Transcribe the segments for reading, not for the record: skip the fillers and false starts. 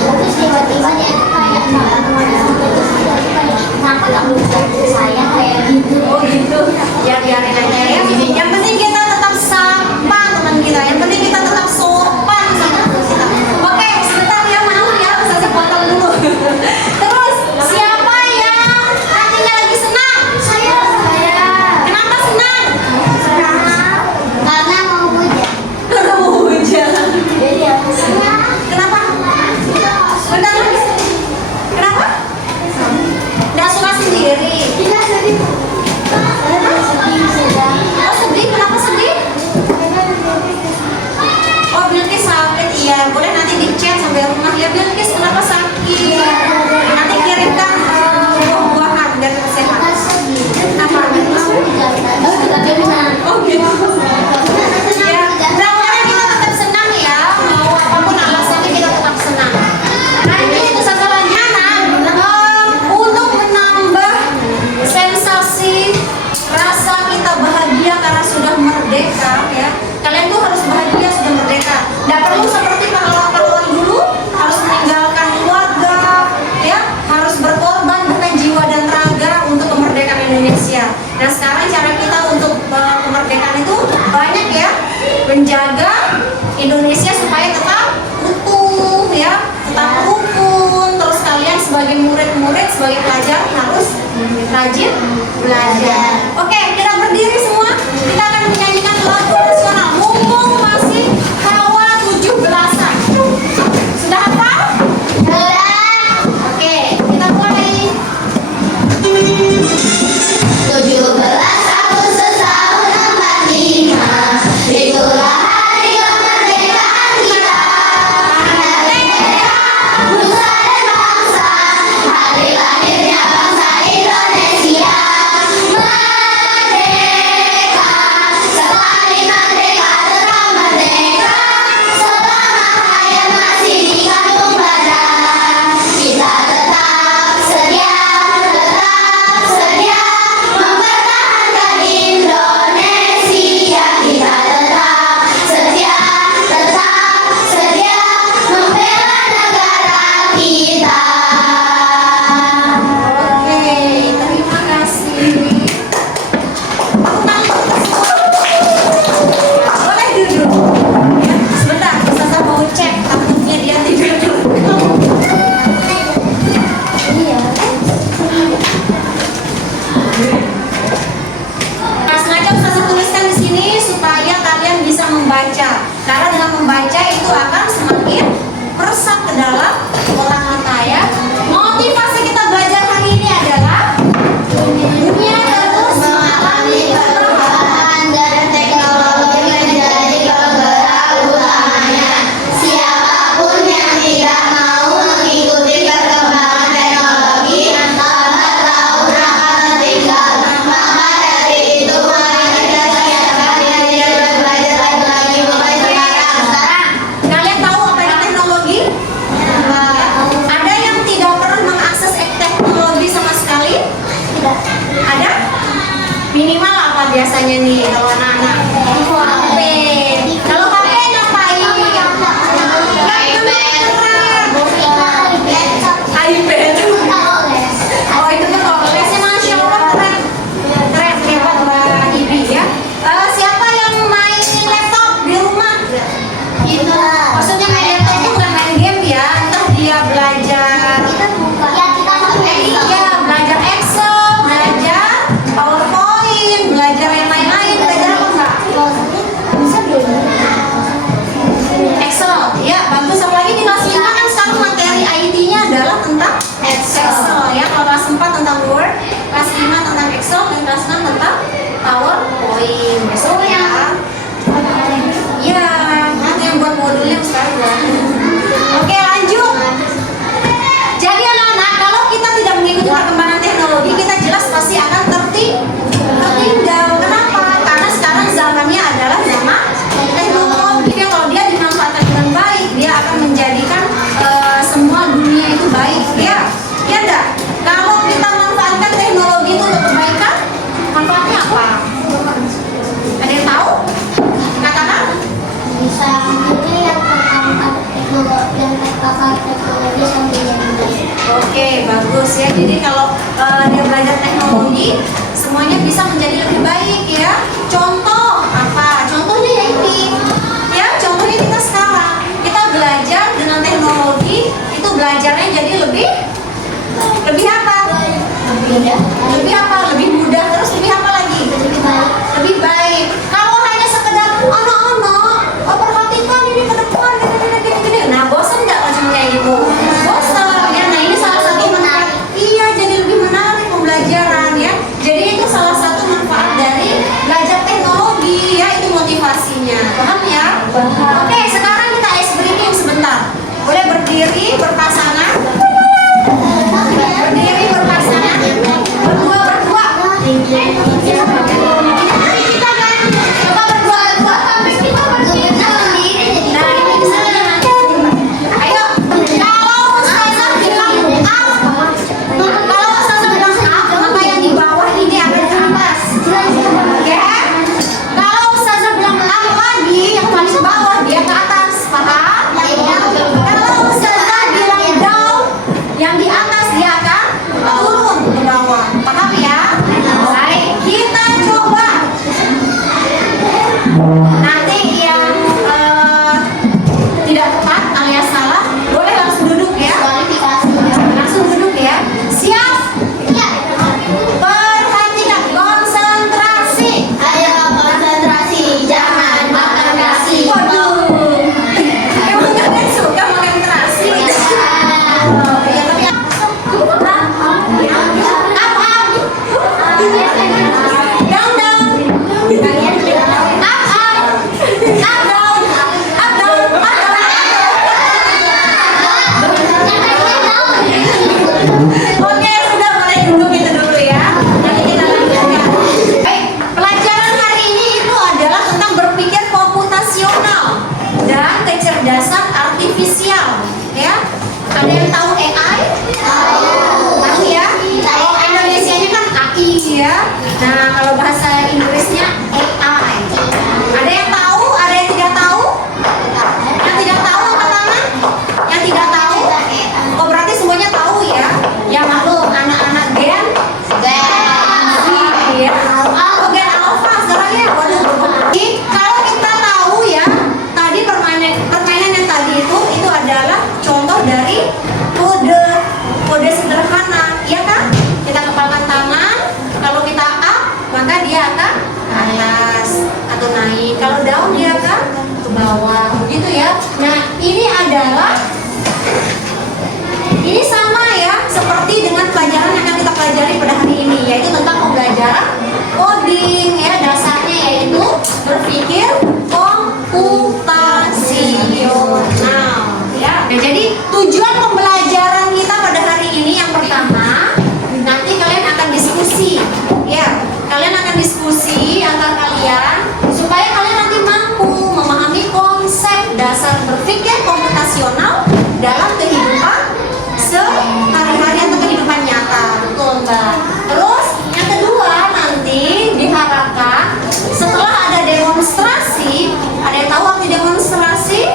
Terus tiba-tiba dia tuh kayak kenapa nggak bisa saya kayak gitu? Oh gitu. Ya biarin aja ya. Yang penting kita tetap sapa teman kita. Yang penting kita tetap sopan sama teman kita. Oke, sebentar ya, maaf ya, saya potong dulu. Terus siapa yang hatinya lagi senang? Saya. Kenapa senang? Karena mau hujan. Karena mau hujan. Jadi aku senang. Kenapa? Bentar. Kenapa? Nggak suka sendiri. Tidak sedih. Sedih sedang. Oh sedih, kenapa sedih? Oh Bilkis sakit, iya. Boleh nanti di chat sampai rumah ya Bilkis, kenapa sakit? Nanti kirimkan buah-buahan biar sehat. Apa? Oh gitu. Ya, mudah-mudahan kita tetap senang ya. Mau apapun alasannya kita tetap senang. Nanti itu selanjutnya untuk menambah sensasi rasa kita bahagia karena sudah merdeka ya. Kalian tuh harus bahagia sudah merdeka. Tidak perlu seperti pahlawan-pahlawan dulu harus meninggalkan keluarga ya, harus berkorban dengan jiwa dan raga untuk kemerdekaan Indonesia. Nah sekarang cara kita untuk kemerdekaan itu banyak ya, menjaga Indonesia supaya tetap utuh ya, tetap rukun. Terus kalian sebagai murid-murid, sebagai pelajar harus rajin belajar. Oke, kita berdiri semua. Kita akan menyanyikan lagu nasional. Mumpung masih kawal 17-an. Sudah hafal? Oke, kita mulai. 17 Agustus tahun 45, itulah hari kemerdekaan kita. Merdeka, nusa dan bangsa, hari lahirnya bangsa Indonesia. Merdeka, sekali merdeka tetap merdeka, selama hayat masih di kandung badan. Kita tetap sedia mempertahankan Indonesia. Kita tetap sedia membela negara kita. Oke, terima kasih. Boleh duduk. Ya, sebentar, Ustazah mau cek takutnya dia tidur. Nah, sengaja Ustazah tuliskan di sini supaya kalian bisa membaca. Karena dengan membaca itu akan semakin meresap ke dalam otak kita ya. Motivasi kita belajar hari ini adalah dunia terus mengalami perubahan Dan teknologi menjadi penggerak utamanya. Siapapun yang tidak mau mengikuti perkembangan teknologi, lambat laun akan tertinggal. Maka dari itu, mari kita siapkan diri dan belajar lagi mulai sekarang. Kalian tahu apa itu teknologi? Ada yang tidak pernah mengakses teknologi sama sekali? Ada? Minimal apa biasanya nih kalau anak-anak? HP. Kalau HP ngapain? iPad. Oh itu tuh kalau lesnya Masya Allah keren. Keren, hebat Mbak Ibi ya. Siapa yang main laptop di rumah? Maksudnya main laptop itu bukan main game ya. Entah dia belajar iya, belajar Excel, belajar PowerPoint, belajar yang lain-lain. Belajar apa enggak? Excel, ya bagus. Apalagi di kelas 5 kan sekarang materi IT-nya adalah tentang Excel ya. Kalau kelas 4 tentang Word, kelas 5 tentang Excel, dan kelas 6 tentang PowerPoint. Besok ya. Ya, itu yang buat modulnya sekarang ya. Oke, lanjut. Jadi anak-anak, kalau kita tidak mengikuti perkembangan teknologi, kita jelas pasti akan tertinggal. Kenapa? Karena sekarang zamannya adalah zaman teknologi. Kalau dia dimanfaatkan dengan baik, dia akan menjadikan semua dunia itu baik. Ya enggak? Kalau kita manfaatkan teknologi itu untuk kebaikan, manfaatnya apa? Ada yang bagus ya. Jadi kalau dia belajar teknologi, semuanya bisa menjadi lebih baik ya. Contoh apa? Contohnya ya ini. Ya, contohnya kita sekarang. Kita belajar dengan teknologi, itu belajarnya jadi lebih apa? Lebih apa? Lebih mudah, terus lebih apa lagi? Lebih baik. Kalau hanya sekedar anak-anak, perhatikan ini ke depan, gini. Nah, bosan nggak kalau cuma kayak gitu? Bosan ya. Nah, ini salah satu menarik. Iya, jadi lebih menarik pembelajaran ya. Jadi itu salah satu manfaat dari belajar teknologi ya, itu motivasinya. Paham ya? Oke, sekarang kita ice breaking sebentar. Boleh berdiri berpasangan? Berdiri berpasangan. Berdua. Coba berdua. Nah, ini di sini nanti. Ayo, kalau Ustazah bilang up, maka yang di bawah ini ada di atas. Oke? Kalau Ustazah bilang up lagi, yang paling ke bawah dia ke atas. Paham? Kalau Ustazah bilang down, yang di atas dia akan turun ke bawah. Paham ya? Baik, kita coba. Nanti yang tidak tepat alias salah, boleh langsung duduk ya. Langsung duduk ya. Siap? Perhatikan, konsentrasi. Ayo konsentrasi, jangan makan nasi. Waduh, emang kalian suka makan terasi? Ya, tapi down. Oke, sudah mulai duduk itu dulu ya. Nanti kita lanjutkan. Baik, pelajaran hari ini itu adalah tentang berpikir komputasional dan kecerdasan artifisial. Ya, ada yang tahu AI? Tahu ya? Kalau Indonesianya kan AI ya. Nah, kalau bahasa Inggrisnya AI. Ada yang tahu? Ada yang tidak tahu? Yang tidak tahu angkat tangan? Yang tidak tahu? Oh, berarti semuanya tahu ya? Yang maklum anak-anak Gen ya. Oh, Gen Alpha sekarang ya. Waduh. Jadi, kalau kita tahu ya, tadi permainan yang tadi itu adalah contoh dari kode sederhana, ya kan? Kita kepalkan tangan, kalau kita up, maka dia akan ke atas atau naik. Kalau down dia akan ke bawah, begitu ya. Nah, ini sama ya, seperti dengan pelajaran yang akan kita pelajari pada hari ini, yaitu tentang pembelajaran coding ya. Dasarnya yaitu berpikir komputasional ya. Nah, jadi tujuan pembelajaran kita pada hari ini yang pertama, nanti kalian akan diskusi ya. Kalian akan diskusi antar kalian supaya kalian nanti mampu memahami konsep dasar berpikir komputasional dalam kehidupan sehari-hari atau kehidupan nyata. Betul, Mbak. Terus yang kedua, nanti diharapkan setelah ada demonstrasi, ada yang tahu arti demonstrasi?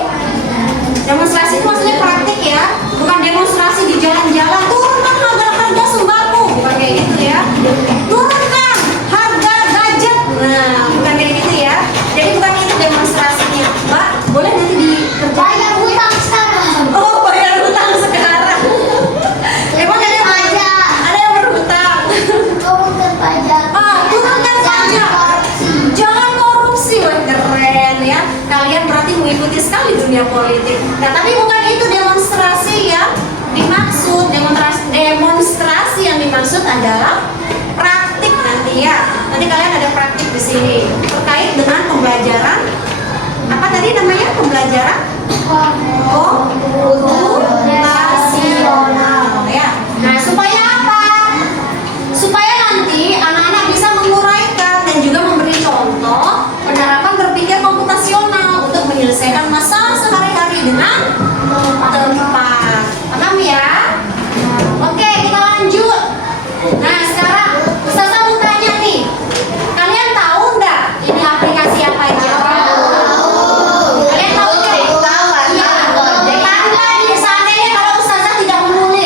Demonstrasi itu maksudnya praktik ya, bukan demonstrasi di jalan-jalan. Turunkan harga sembako, bukan kayak gitu ya. Turunkan harga gadget, nah bukan kayak gitu ya. Jadi bukan itu demonstrasinya, Mbak. Boleh nanti dikerjakan. Bayar hutang sekarang. Oh, bayar hutang sekarang. Emang ada yang berhutang? Turunkan pajak. Turunkan pajak. Jangan korupsi. Wah, keren ya. Kalian berarti mengikuti sekali dunia politik. Nah, tapi bukan itu demonstrasi yang dimaksud. Demonstrasi yang dimaksud adalah praktik nanti ya. Nanti kalian ada praktik di sini terkait dengan pembelajaran. Apa tadi namanya? Pembelajaran komputasional ya. Nah, supaya apa? Supaya nanti anak-anak bisa menguraikan dan juga memberi contoh penerapan berpikir komputasional untuk menyelesaikan masalah sehari-hari dengan tepat. Paham ya? Oke, kita lanjut. Nah, sekarang Ustazah mau tanya nih. Kalian tahu nggak ini aplikasi apa aja? Kalian tahu nggak? Iya. Karena di sana kalau Ustazah tidak menulis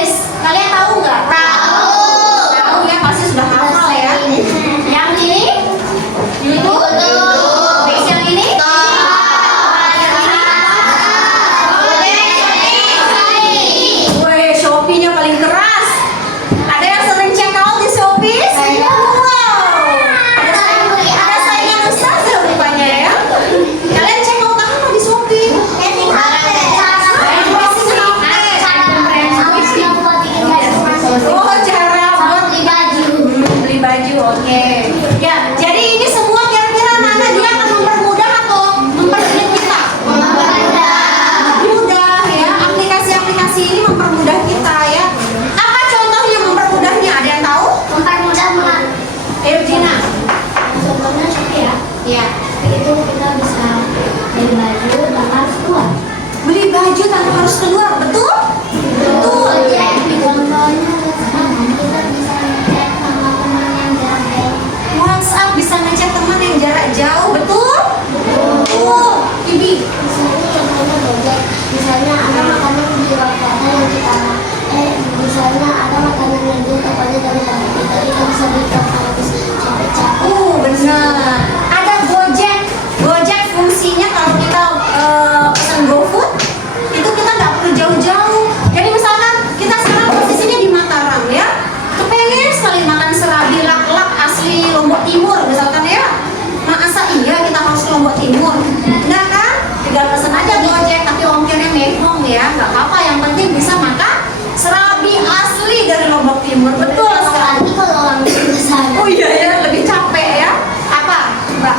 Timur. Betul sekali. Apalagi kalau orang besar. Oh iya ya, lebih capek ya. Apa, Mbak?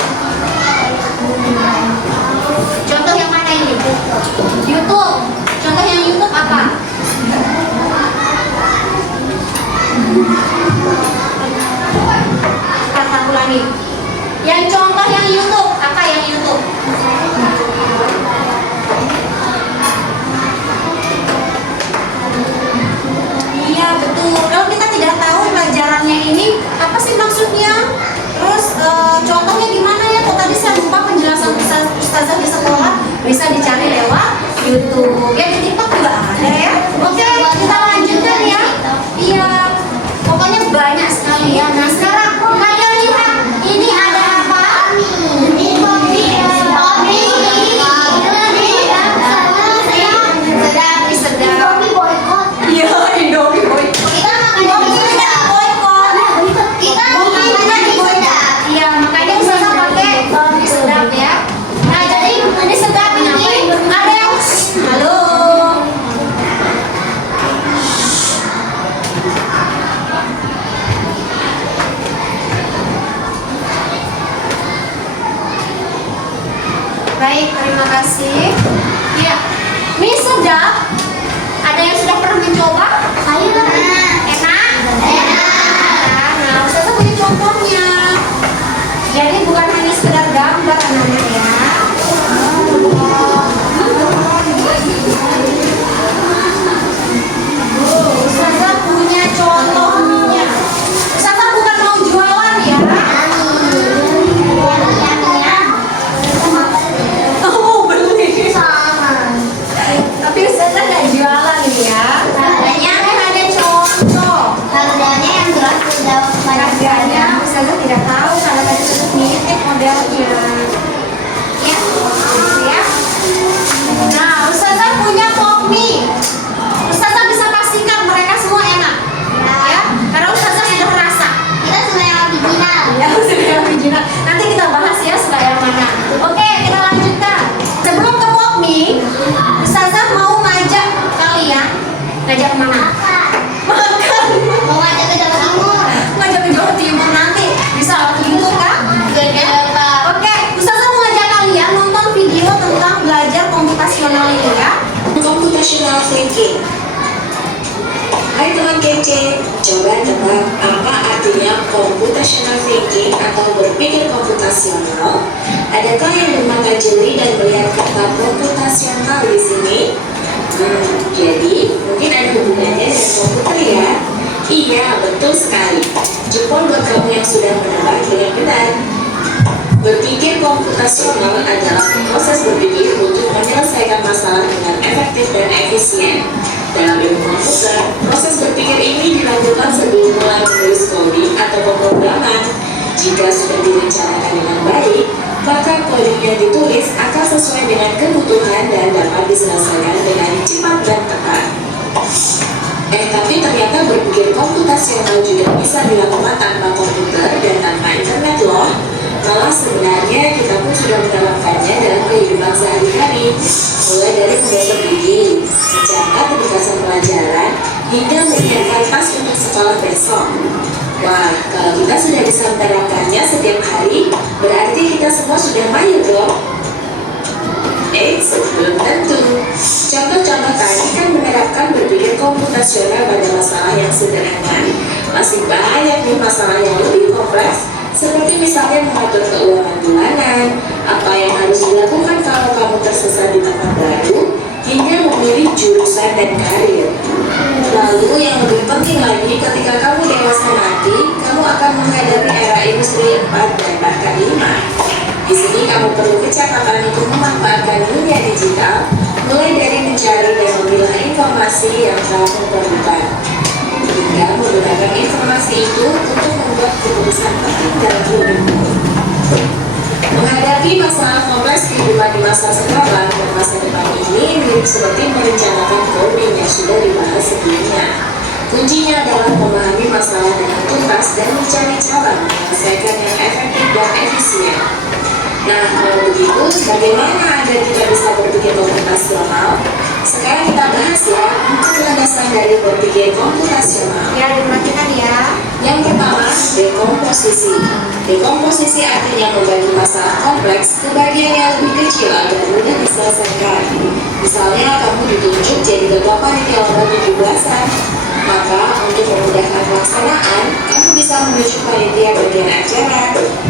Contoh yang mana ini? YouTube. Contoh yang YouTube apa? Kata ulangi. Yang contoh yang YouTube apa yang YouTube? Iya betul. Kalau kita tidak tahu pelajarannya ini apa sih maksudnya, terus contohnya gimana ya? Kok tadi saya lupa penjelasan ustazah di sekolah, bisa dicari lewat YouTube. Ya di TikTok juga ada ya. Oke, kita lanjutkan ya. Iya, pokoknya banyak sekali ya. Nah sekarang kalian lihat ini ada apa? Sedap. Iya, Indomie boykot. Iya, makanya ustazah pakai mie sedap ya. Nah, jadi ini sedap ini ada yang halo. Baik, terima kasih. Iya, mie sedap. Ada yang sudah pernah mencoba? Saya Enak? Nah, ustazah punya contohnya. Jadi bukan hanya sekedar gambar anak-anak ya. Ustazah punya contohnya. Ustazah bukan mau jualan ya. Oh, beli. Tapi ustazah nggak jualan ya. Harganya Ada contoh. harganya yang jelas sudah pada Harganya ustazah tidak tahu karena tadi ustazah nitip modelnya. Ya, ya. Nah, ustazah punya pop mie. Ustazah bisa pastikan mereka semua enak. Ya, karena ustazah sudah rasa. kita sudah yang original. Ya, sudah original. Nanti kita bahas ya suka yang mana. Oke, kita lanjutkan. Sebelum ke pop mie, ustazah mau ngajak kalian ngajak mana? Makan. Mau ngajak ke Jawa Timur. Ngajak ke Jawa Timur nanti bisa lewat YouTube kan? Oke, ustazah mau ngajak kalian nonton video tentang belajar komputasional ini ya. Computational thinking. Hai teman kece, coba tebak apa artinya computational thinking atau berpikir komputasional? Adakah yang bermata jeli dan melihat kata komputasional di sini? Jadi mungkin ada hubungannya dengan komputer ya? Iya, betul sekali. Jempol buat kamu yang sudah menebak dengan benar. Berpikir komputasional adalah proses berpikir untuk menyelesaikan masalah dengan efektif dan efisien. Dalam ilmu komputer, proses berpikir ini dilakukan sebelum mulai menulis coding atau pemrograman. Jika sudah direncanakan dengan baik, maka coding yang ditulis akan sesuai dengan kebutuhan dan dapat diselesaikan dengan cepat dan tepat. Tapi ternyata berpikir komputasional juga bisa dilakukan tanpa komputer dan tanpa internet loh. Malah sebenarnya kita pun sudah menerapkannya dalam kehidupan sehari-hari, mulai dari membaca buku, mencatat ringkasan pelajaran, hingga menyiapkan tas untuk sekolah besok. Wah, kalau kita sudah bisa menerapkannya setiap hari, berarti kita semua sudah mahir dong. Belum tentu. Contoh-contoh tadi kan menerapkan berpikir komputasional pada masalah yang sederhana. Masih banyak nih masalah yang lebih kompleks, seperti misalnya mengatur keuangan bulanan, apa yang harus dilakukan kalau kamu tersesat di tempat baru, hingga memilih jurusan dan karir. Lalu yang lebih penting lagi, ketika kamu dewasa nanti, kamu akan menghadapi era industri 4 dan bahkan 5. Di sini kamu perlu kecepatan untuk memanfaatkan dunia digital, mulai dari mencari dan memilah informasi yang kamu perlukan, hingga menggunakan informasi itu untuk membuat keputusan penting dalam hidupmu. Menghadapi masalah kompleks kehidupan di masa sekarang dan masa depan ini mirip seperti merencanakan coding yang sudah dibahas sebelumnya. Kuncinya adalah memahami masalah dengan tuntas dan mencari cara menyelesaikan yang efektif dan efisien. Nah, kalau begitu, bagaimana agar kita bisa berpikir komputasional? Sekarang kita bahas ya, 4 landasan dari berpikir komputasional. Ya, terima Dekomposisi artinya membagi masalah kompleks ke bagian yang lebih kecil agar mudah diselesaikan. Misalnya, kamu ditunjuk jadi ketua panitia lomba 17-an. Maka, untuk memudahkan pelaksanaan, kamu bisa menunjuk panitia bagian acara,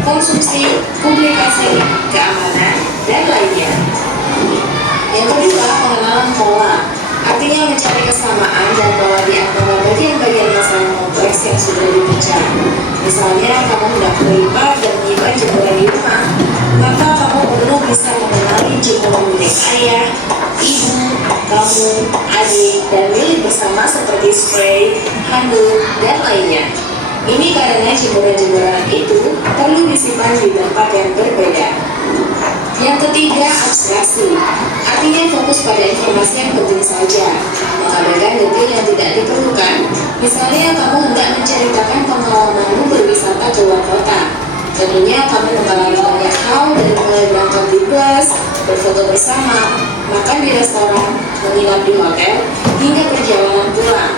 konsumsi, publikasi, keamanan, dan lainnya. Yang kedua, pengenalan pola. Artinya mencari kesamaan dan pola di antara bagian-bagian masalah kompleks yang sudah dipecah. Misalnya, kamu hendak melipat dan menyimpan jemuran di rumah, maka kamu perlu bisa mengenali jemuran milik ayah, ibu, kamu, adik, dan milik bersama seperti spray, handuk, dan lainnya. Ini karena jemuran-jemuran itu perlu disimpan di tempat yang berbeda. Yang ketiga, abstraksi. Artinya fokus pada informasi yang penting saja, mengabaikan detail yang tidak diperlukan. Misalnya, kamu hendak menceritakan pengalamanmu berwisata ke luar kota. Tentunya kamu mengalami banyak hal dari mulai berangkat di bus, berfoto bersama, makan di restoran, menginap di hotel, hingga perjalanan pulang.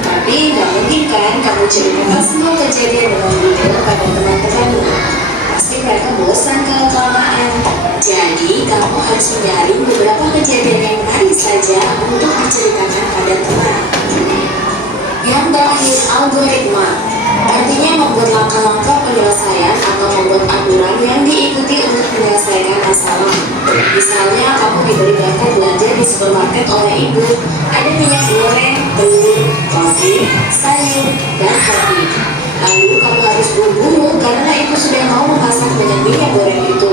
Tapi nggak mungkin kan kamu ceritakan semua kejadian dengan detail pada teman-temanmu. Pasti mereka bosan kalau kelamaan. Jadi, kamu harus menyaring beberapa kejadian yang menarik saja untuk diceritakan pada teman. Yang terakhir, algoritma. Artinya membuat langkah-langkah penyelesaian atau membuat aturan yang diikuti untuk menyelesaikan masalah. Misalnya, kamu diberi daftar belanja di supermarket oleh ibu. Ada minyak goreng, telur, roti, sayur, dan kopi. Lalu kamu harus buru-buru karena ibu sudah mau memasak dengan minyak goreng itu.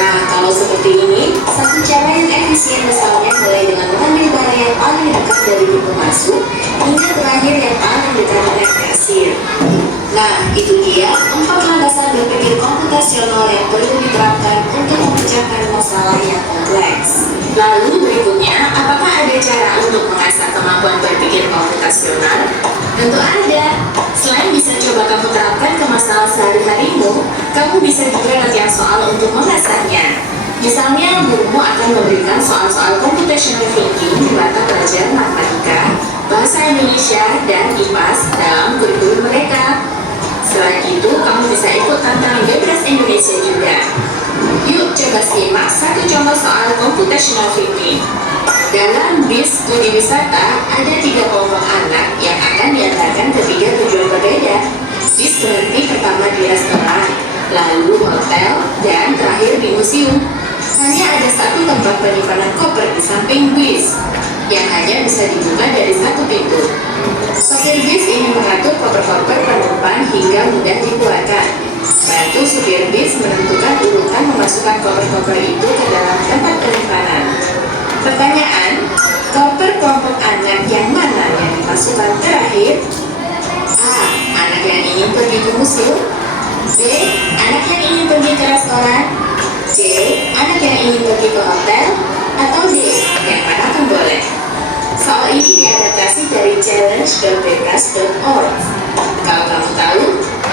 Nah, kalau seperti ini, satu cara yang efisien misalnya mulai dengan mengambil barang yang paling dekat dari pintu masuk hingga terakhir yang paling dekat dengan kasir. Nah, itu dia 4 hal dasar berpikir komputasional yang perlu diterapkan untuk memecahkan masalah yang kompleks. Lalu berikutnya, apakah ada cara untuk mengasah kemampuan berpikir komputasional? Tentu ada. Selain bisa coba kamu terapkan ke masalah sehari-harimu, kamu bisa juga latihan soal untuk mengasahnya. Misalnya, gurumu akan memberikan soal-soal computational thinking di mata pelajaran matematika, bahasa Indonesia, dan IPAS dalam kurikulum mereka. Selain itu, kamu bisa ikut tantangan Bebas Indonesia juga. Yuk coba simak satu contoh soal computational thinking. Dalam bis studi wisata, ada 3 kelompok anak yang akan diantarkan ke 3 tujuan berbeda. Bis berhenti pertama di restoran, lalu hotel, dan terakhir di museum. Hanya ada satu tempat penyimpanan koper di samping bis, yang hanya bisa dibuka dari satu pintu. Sopir bis ini mengatur koper-koper penumpang hingga mudah dikeluarkan. Bantu supir bis menentukan urutan memasukkan koper-koper itu ke dalam tempat penyimpanan. Pertanyaan, koper kelompok anak yang mana yang dimasukkan terakhir? A. Anak yang ingin pergi ke museum. B. Anak yang ingin pergi ke restoran. C. Anak yang ingin pergi ke hotel. Atau D. Yang mana pun boleh. Soal ini diadaptasi dari challenge.bebas.org. Kalau kamu tahu,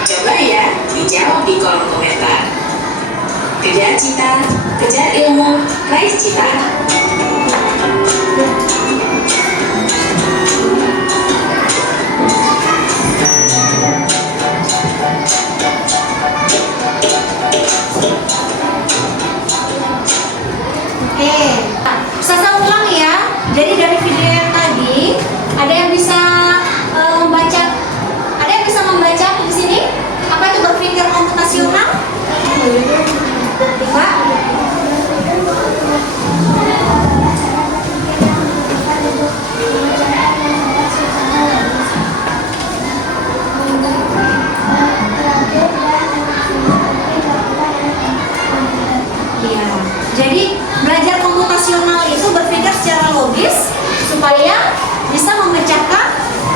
coba ya dijawab di kolom komentar. Kejar cita, kejar ilmu, raih cita. Saya ulang ya. Jadi dari video yang tadi, ada yang bisa membaca, ada yang bisa membaca di sini? Apa itu berpikir komputasional? Mbak? Iya. Jadi belajar komputasional itu berpikir secara logis supaya bisa memecahkan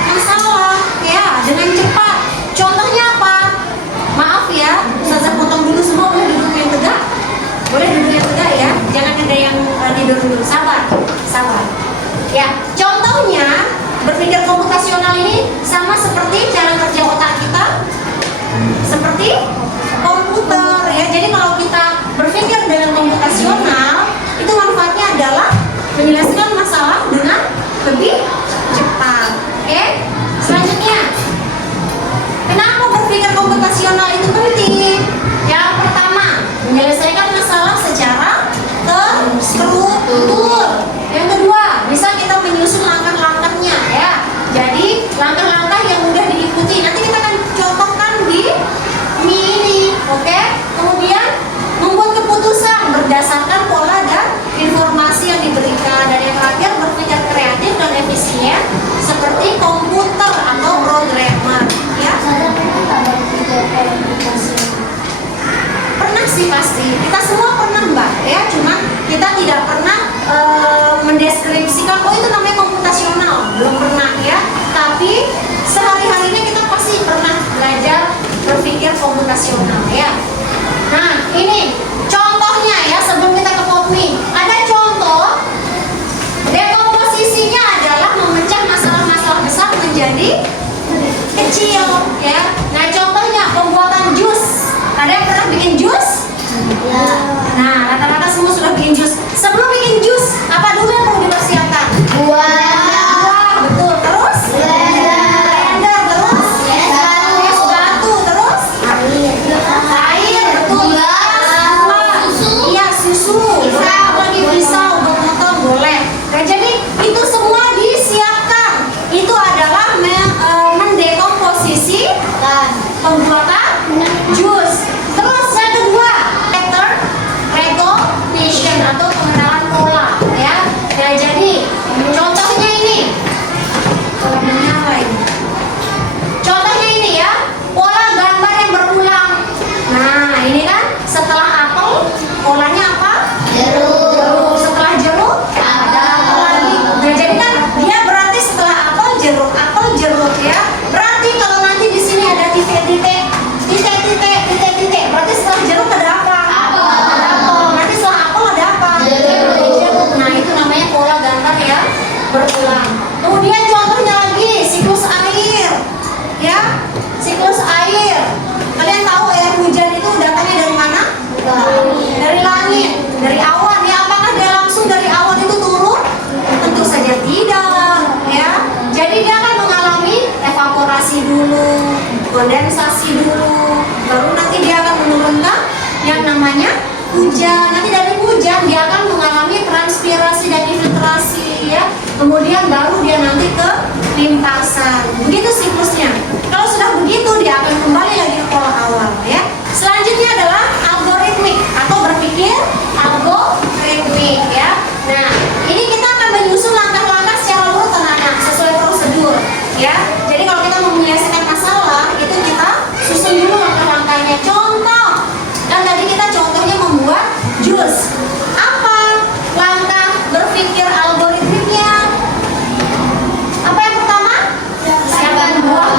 masalah ya dengan cepat. Contohnya apa? Maaf ya, Ustazah potong dulu semua, boleh duduk yang tegak? Boleh duduk yang tegak ya, jangan ada yang tidur dulu, sabar, sabar. Ya, contohnya berpikir komputasional ini sama seperti cara kerja otak kita, seperti komputer ya. Jadi kalau kita berpikir dengan komputasional, itu manfaatnya adalah menyelesaikan masalah dengan lebih cepat. Oke? Selanjutnya, kenapa berpikir komputasional itu penting? dan efisien seperti komputer atau programmer ya. Pernah sih pasti, kita semua pernah Mbak ya, cuman kita tidak pernah mendeskripsikan oh itu namanya komputasional, belum pernah ya. Tapi sehari-harinya kita pasti pernah belajar berpikir komputasional ya. Nah ini contohnya ya, sebelum kita ke POPMI ada contoh dekomposisinya adalah memecah masalah-masalah besar menjadi kecil ya. Nah contohnya pembuatan jus, ada yang pernah bikin jus? Nah rata-rata semua sudah bikin jus. Sebelum bikin jus apa dulu yang perlu dipersiapkan? Buah, betul. Terus? Blender, terus? Es batu, terus? Air, betul. Iya, susu. Lagi pisau, botol boleh. Nah, jadi itu semua disiapkan. Itu adalah mendekomposisi pembuatan jus. Terus yang kedua, recognition atau pengenalan pola ya. Nah, jadi contohnya ini. Contohnya ini ya, pola gambar yang berulang. Nah, ini kan setelah apel, polanya apa? Jeruk. Setelah jeruk, ada apa lagi? Nah, jadi kan dia berarti setelah apel jeruk ya. Berarti kalau nanti di sini ada titik-titik, berarti setelah jeruk ada apa? Apel. Nanti setelah apel ada apa? Jeruk. Nah, itu namanya pola gambar ya berulang. Kemudian contohnya lagi siklus air ya, siklus air. Kalian tahu air hujan itu datangnya dari mana? Dari langit, dari awan ya. Apakah dia langsung dari awan itu turun? Tentu saja tidak ya. Jadi dia akan mengalami evaporasi dulu, kondensasi dulu, baru nanti dia akan menurunkan yang namanya hujan. Nanti dari hujan dia akan mengalami transpirasi dan infiltrasi ya. Kemudian baru dia nanti ke limpasan. Begitu siklusnya. Kalau sudah begitu dia akan kembali lagi ke pola awal ya. Selanjutnya adalah algoritmik atau berpikir algoritmik ya. Nah, ini kita akan menyusun langkah-langkah secara urut anak-anak sesuai prosedur ya. Jadi kalau kita mau menyelesaikan masalah itu kita susun dulu langkah-langkahnya. Contoh, dan tadi kita contohnya membuat jus. Apa langkah berpikir algoritmiknya? Apa yang pertama? Siapkan buah.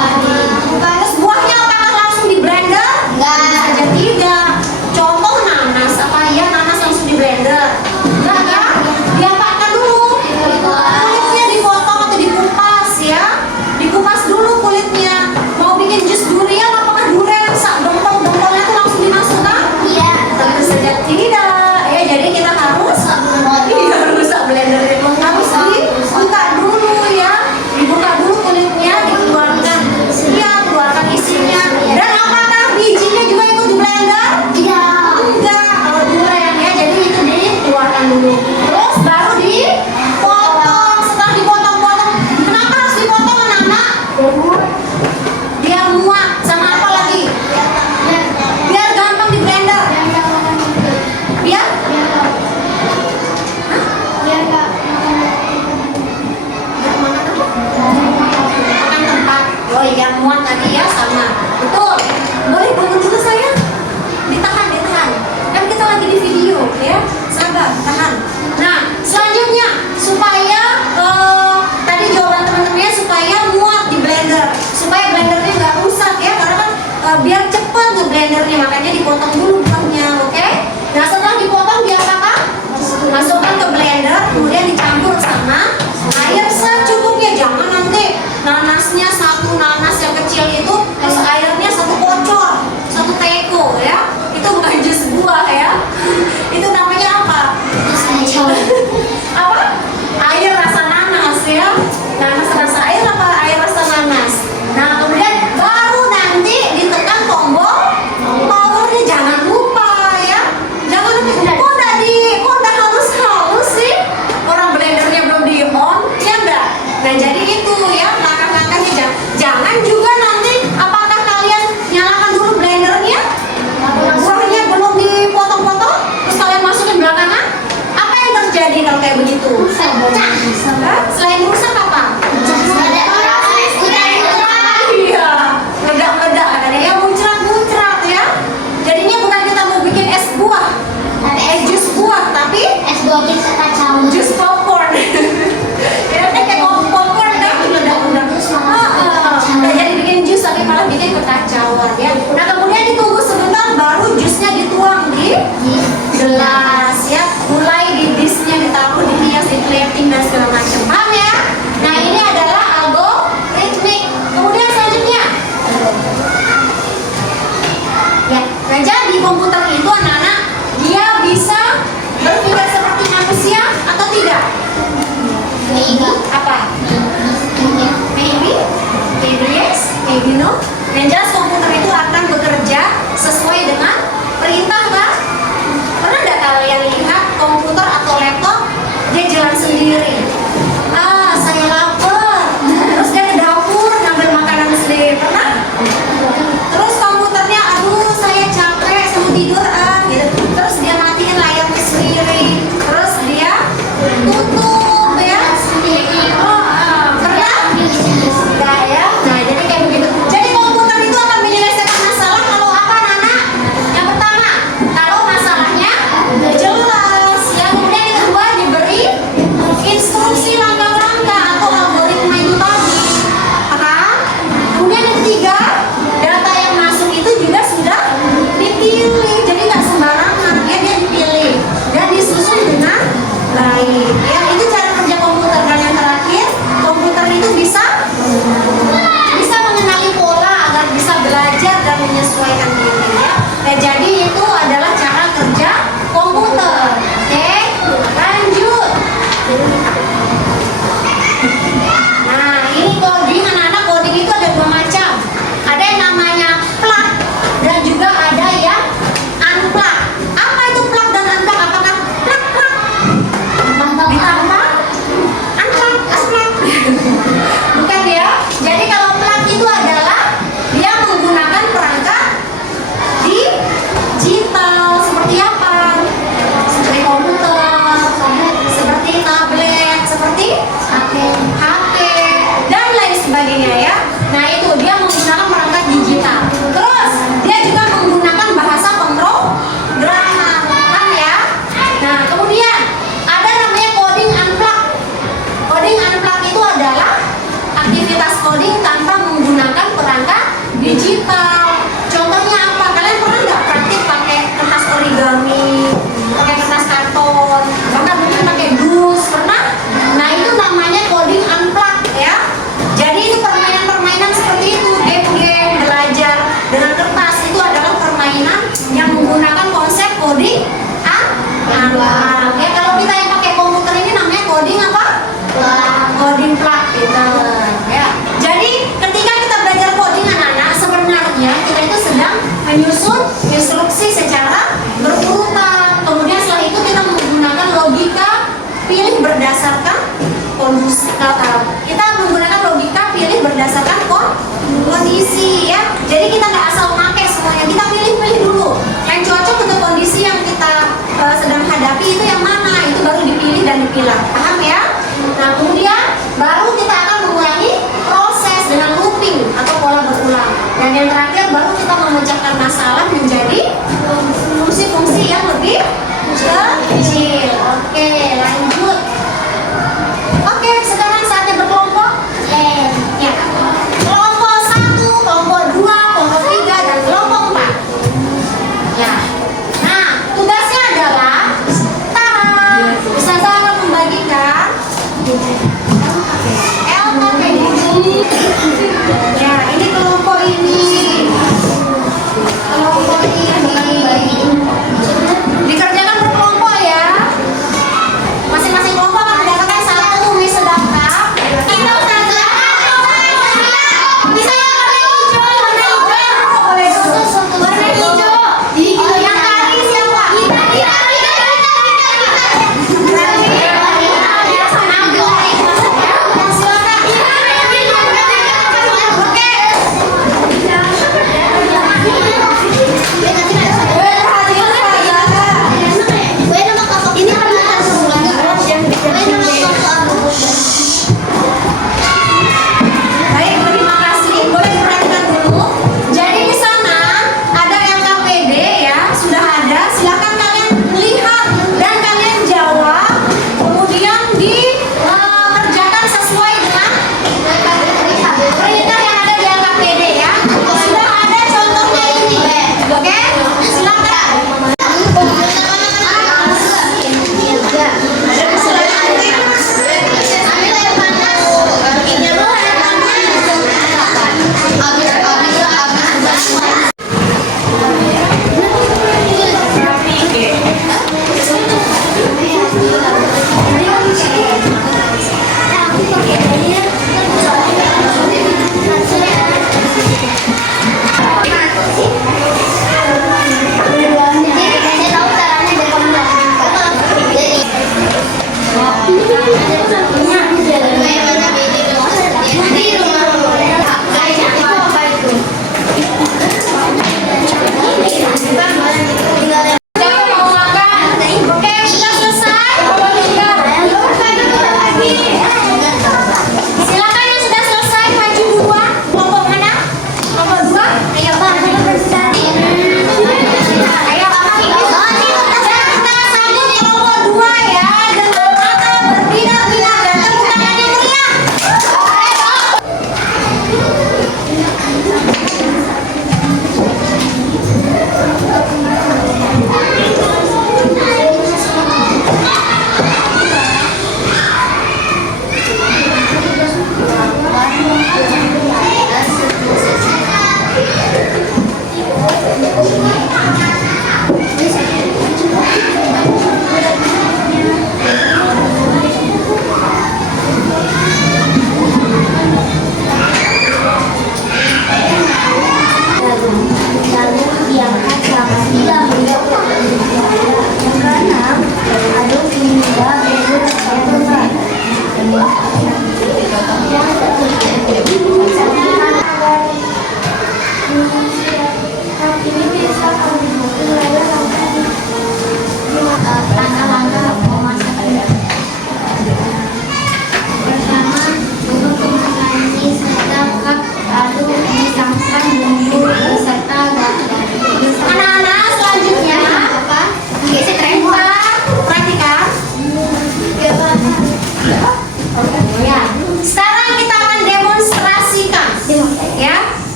Terus buahnya apakah langsung di blender? Saja tidak. Contoh nanas, apa iya nanas langsung di blender? Enggak kan? Diapakan dulu? Kulitnya dipotong atau dikupas ya. Dikupas dulu kulitnya. Mau bikin jus durian, apakah durian dempol-dempolnya itu langsung dimasukkan? Iya. Tentu saja tidak. Ya, jadi kita harus rusak blender harus dibuka dulu ya. Dibuka dulu kulitnya, dikeluarkan. Iya, keluarkan isinya. Dan apakah bijinya juga ikut di blender? Tidak. Enggak. Kalau durian ya, jadi itu dikeluarkan dulu. Terus baru dipotong. Setelah dipotong-potong, kenapa harus dipotong anak-anak? Biar muat. Sama apa lagi? Biar gampang di blender. Biar? Makan tempat. Oh iya, muat tadi ya sama. Betul. Boleh bangun dulu sayang. Ditahan. Kan kita lagi di video ya. Sabar, tahan. Nah, selanjutnya supaya tadi jawaban teman-temannya supaya muat di blender, supaya blendernya nggak rusak ya, karena kan biar cepat ngeblendernya, makanya dipotong dulu buahnya, oke? Nah, setelah dipotong diapakan? Masukkan ke blender, kemudian dicampur sama air secukupnya. Jangan nanti nanasnya satu nanas yang kecil itu terus airnya satu kocor, satu teko ya. Itu bukan jus buah ya. Itu namanya apa? Apa? Air rasa nanas ya. Nanas rasa air apa air rasa nanas? Nah, kemudian baru nanti ditekan tombol powernya, jangan lupa ya. Jangan lupa. Kok udah halus sih? Orang blendernya belum di on, ya enggak? Nah, jadi itu ya langkah-langkahnya. Jangan juga nanti tawar ya. Nah kemudian ditunggu sebentar, baru jusnya dituang di gelas ya. Mulai di disknya ditaruh, dihias, di plating dan segala macam. Paham ya? Nah ini adalah algoritmik. Kemudian selanjutnya ya. Nah jadi komputer itu anak-anak, dia bisa berpikir seperti manusia atau tidak? Apa? Maybe yes, maybe no. Yang jelas komputer itu akan bekerja sesuai dengan perintah kan? Pernah nggak kalian lihat komputer atau laptop dia jalan sendiri? Ah, saya lapar. Terus dia ke dapur ngambil makanan sendiri. Pernah? Terus komputernya, aduh saya capek, saya mau tidur gitu. Terus dia matiin layarnya sendiri. Terus dia tutup ya. Pernah? Enggak ya? Nah jadi kayak begitu. Jadi komputer itu akan menyelesaikan masalah kalau apa anak-anak? Yang pertama, kalau masalahnya jelas ya. Kemudian yang kedua, diberi instruksi langkah-langkah atau algoritma itu tadi. Paham? Kemudian yang ketiga, data yang masuk itu juga sudah dipilih. Jadi nggak sembarangan ya, dia dipilih dan disusun dengan baik ya. Itu cara kerja komputer. Dan yang terakhir, komputer itu bisa mengenali pola agar bisa belajar dan menyesuaikan diri ya. Nah, jadi itu adalah cara kerja komputer. Oke, lanjut. Nah, ini coding anak-anak. Coding itu ada dua macam. Ada yang namanya plug dan juga ada yang unplug. Apa itu plug dan unplug? Apakah plug ditambah unplug? Bukan ya. Jadi kalau plug itu adalah dia menggunakan perangkat digital. Seperti apa? Seperti komputer, seperti tablet, seperti HP dan lain sebagainya ya. Nah itu dia menggunakan perangkat digital. Terus dia juga menggunakan bahasa pemrograman kan ya. Nah kemudian ada namanya coding unplug. Coding unplug itu adalah aktivitas coding tanpa menggunakan perangkat digital. Contohnya apa? Kalian pernah nggak praktik pakai kertas origami, pakai kertas karton, bahkan mungkin pakai dus? Pernah? Nah itu namanya coding unplug ya. Jadi itu permainan-permainan seperti itu, game-game belajar dengan kertas itu adalah permainan yang menggunakan konsep coding unplug. Ya kalau kita yang pakai komputer ini namanya coding apa? Coding plug gitu ya. Jadi ketika kita belajar coding anak-anak, sebenarnya kita itu sedang menyusun instruksi secara berurutan. Kemudian setelah itu kita menggunakan logika pilih berdasarkan kondisi. Kita menggunakan logika pilih berdasarkan kondisi ya. Jadi kita nggak asal pakai semuanya, kita pilih-pilih dulu yang cocok untuk kondisi yang kita sedang hadapi itu yang mana, itu baru dipilih dan dipilah. Paham ya? Nah kemudian baru kita akan mengulangi proses dengan looping atau pola berulang. Dan yang terakhir baru kita memecahkan masalah menjadi fungsi-fungsi yang lebih kecil. Oke, lanjut. Oke, sekarang saatnya berkelompok. Ya. Kelompok 1, kelompok 2, kelompok 3, dan kelompok 4. Ya. Nah, tugasnya adalah Ustazah akan membagikan LKPD. Ya, ini kelompok ini. Kelompok ini.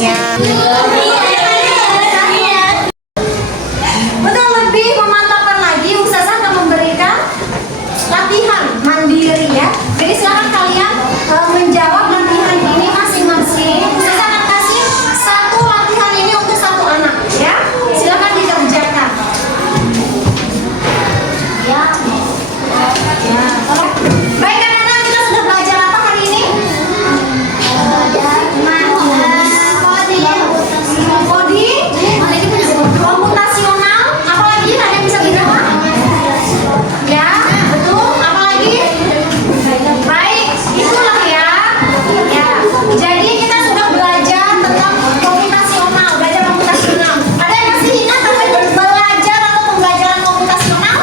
Untuk lebih memantapkan lagi, Ustazah akan memberikan latihan mandiri ya. Jadi silakan kalian menjawab latihan ini masing-masing. Ustazah akan kasih satu latihan ini untuk satu anak ya. Silakan dikerjakan. Ya. Baik anak-anak, kita sudah belajar apa hari ini? Coding, komputasional, apalagi ada yang bisa dijawab? Ya, betul. Apalagi? Baik, itulah ya. Ya, jadi kita sudah belajar tentang komputasional, belajar komputasional. Ada yang masih ingat apa itu belajar atau pembelajaran komputasional?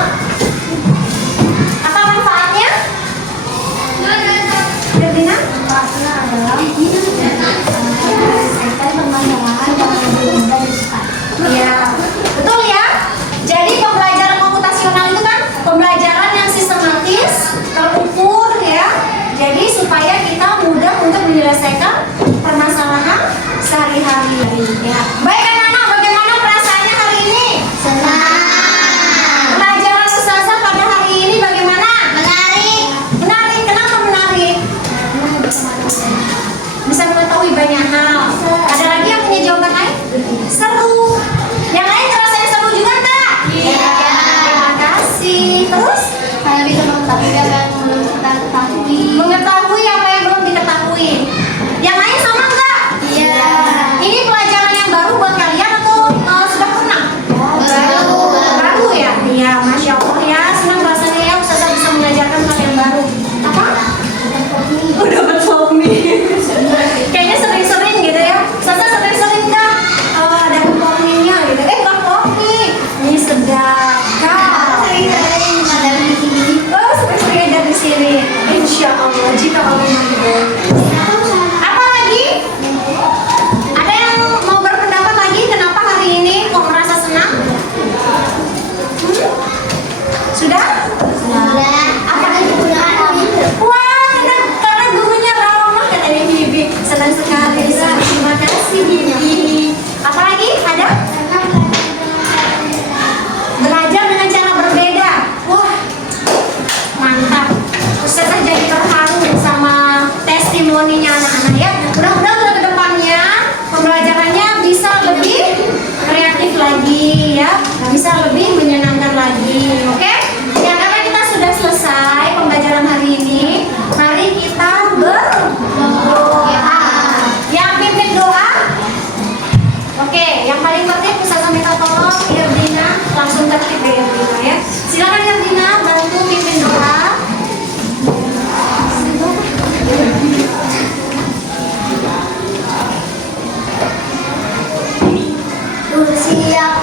Apa manfaatnya? Ferdina? Iya, betul ya. Jadi pembelajaran komputasional itu kan pembelajaran yang sistematis, terukur ya. Jadi supaya kita mudah untuk menyelesaikan permasalahan sehari-hari ya. Baik anak-anak, bagaimana perasaannya hari ini? Pelajaran Ustazah pada hari ini bagaimana? Menarik. Menarik, kenapa menarik? Bisa mengetahui banyak hal. Ada lagi yang punya jawaban lain? Seru. Yang lain rasanya seru juga enggak? Iya. Terima kasih. Terus Saya bisa mengetahui apa yang belum kita ketahui. mengetahui apa yang belum diketahui. Yang lain sama enggak? Iya. Ini pelajaran yang baru buat kalian atau sudah pernah? Baru. Baru ya? Iya, Masya Allah ya. Senang rasanya ya Ustazah bisa mengajarkan hal yang baru. Apa? Udah bersuami. Kayaknya sering-sering gitu ya. Ustazah sering-sering enggak dapat kopinya gitu. Enggak kopi. Ini sedekah. Sering-sering ada di sini. Oh, sering-sering ada di sini. Insya Allah jika Allah mau. Apa lagi? Ada yang mau berpendapat lagi? Kenapa hari ini kok merasa senang? Sudah? Sudah. Apa itu Wah, karena gurunya ramah katanya Bibi. Senang sekali. Terima kasih Bibi. Apa lagi? Ada? Belajar dengan cara berbeda. Wah, mantap. Ustazah jadi terharu sama testimoninya anak-anak ya. Mudah-mudahan untuk kedepannya pembelajarannya bisa lebih kreatif lagi ya, bisa lebih menyenangkan lagi. Oke? Ya, karena kita sudah selesai pembelajaran hari ini, mari kita berdoa. Yang pimpin doa. Oke, yang paling penting Ustazah minta tolong Irdina langsung tertib ya Irdina ya. Silakan Irdina bantu pimpin doa. Usia